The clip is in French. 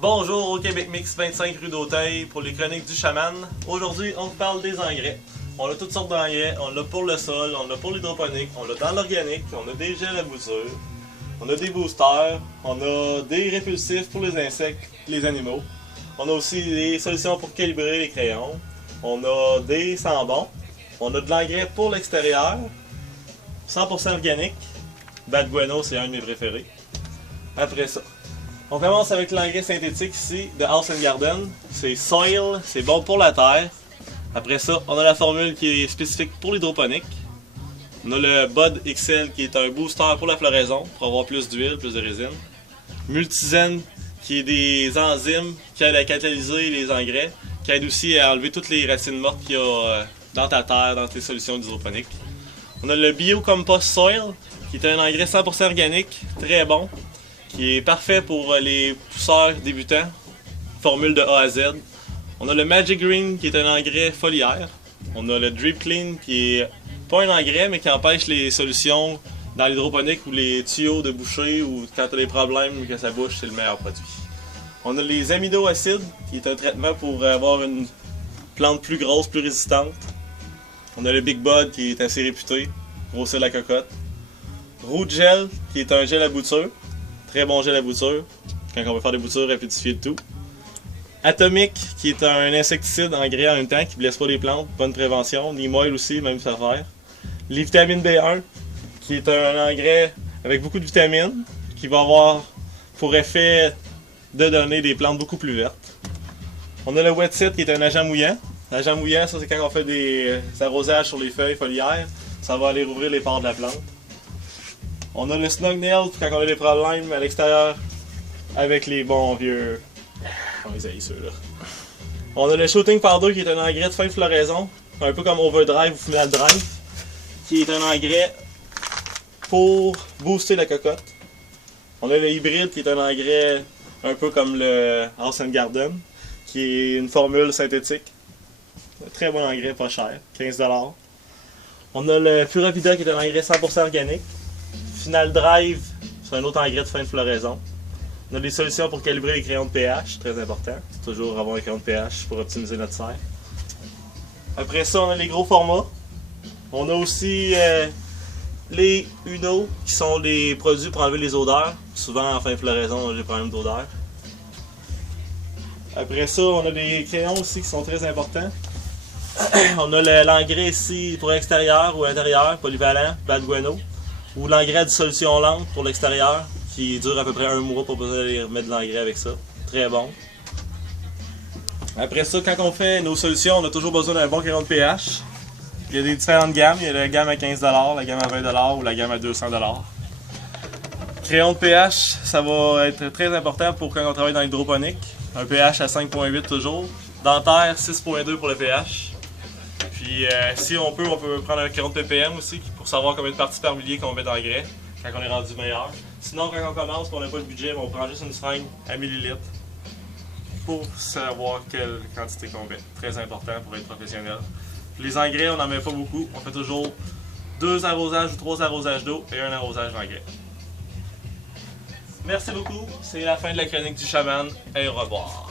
Bonjour au Québec Mix 25 rue d'Auteuil pour les chroniques du chaman. Aujourd'hui, on vous parle des engrais. On a toutes sortes d'engrais, on l'a pour le sol, on l'a pour l'hydroponique, on l'a dans l'organique, on a des gels à bouture, on a des boosters, on a des répulsifs pour les insectes, les animaux. On a aussi des solutions pour calibrer les crayons. On a des sambons. On a de l'engrais pour l'extérieur, 100% organique. Bad Bueno, c'est un de mes préférés. Après ça, on commence avec l'engrais synthétique ici de House & Garden. C'est Soil, c'est bon pour la terre. Après ça, on a la formule qui est spécifique pour l'hydroponique. On a le Bud XL qui est un booster pour la floraison, pour avoir plus d'huile, plus de résine. Multizen qui est des enzymes qui aident à catalyser les engrais, qui aident aussi à enlever toutes les racines mortes qu'il y a dans ta terre, dans tes solutions d'hydroponique. On a le Bio Compost Soil qui est un engrais 100% organique, très bon, qui est parfait pour les pousseurs débutants, formule de A à Z. On a le Magic Green qui est un engrais foliaire. On a le Drip Clean qui est pas un engrais mais qui empêche les solutions dans l'hydroponique ou les tuyaux de boucher ou quand tu as des problèmes que ça bouche, c'est le meilleur produit. On a les amino-acides qui est un traitement pour avoir une plante plus grosse, plus résistante. On a le Big Bud qui est assez réputé, grossir la cocotte. Root Gel qui est un gel à bouture. Très bon gel à bouture, quand on veut faire des boutures, rapidifier le tout. Atomic, qui est un insecticide engrais en même temps, qui ne blesse pas les plantes, bonne prévention. Nimoil aussi, même affaire. Les vitamines B1, qui est un engrais avec beaucoup de vitamines, qui va avoir pour effet de donner des plantes beaucoup plus vertes. On a le Wet Sit, qui est un agent mouillant. L'agent mouillant, ça c'est quand on fait des arrosages sur les feuilles foliaires, ça va aller rouvrir les pores de la plante. On a le Snug Nail quand on a des problèmes à l'extérieur avec les bons vieux. On les haït ceux-là. On a le Shooting Powder qui est un engrais de fin de floraison, un peu comme Overdrive ou Final Drive, qui est un engrais pour booster la cocotte. On a le Hybride qui est un engrais un peu comme le House & Garden, qui est une formule synthétique. Un très bon engrais, pas cher, 15$. On a le Pura Vida qui est un engrais 100% organique. Final Drive, c'est un autre engrais de fin de floraison. On a des solutions pour calibrer les crayons de pH, très important. Toujours avoir un crayon de pH pour optimiser notre serre. Après ça, on a les gros formats. On a aussi les Uno, qui sont des produits pour enlever les odeurs. Souvent, en fin de floraison, on a des problèmes d'odeur. Après ça, on a des crayons aussi qui sont très importants. On a l'engrais ici pour l'extérieur ou intérieur, polyvalent, Bad Bueno. Ou l'engrais à dissolution lente pour l'extérieur, qui dure à peu près 1 mois pour besoin d'aller remettre de l'engrais avec ça. Très bon. Après ça, quand on fait nos solutions, on a toujours besoin d'un bon crayon de pH. Il y a des différentes gammes. Il y a la gamme à 15$, la gamme à 20$ ou la gamme à 200$. Crayon de pH, ça va être très important pour quand on travaille dans l'hydroponique. Un pH à 5.8 toujours. Dentaire, 6.2 pour le pH. Puis si on peut prendre un crayon de ppm aussi pour savoir combien de parties par millier qu'on met d'engrais quand on est rendu meilleur. Sinon, quand on commence et qu'on n'a pas de budget, on prend juste une seringue à millilitres pour savoir quelle quantité qu'on met. Très important pour être professionnel. Les engrais, on n'en met pas beaucoup. On fait toujours 2 arrosages ou 3 arrosages d'eau et 1 arrosage d'engrais. Merci beaucoup. C'est la fin de la chronique du chaman et au revoir.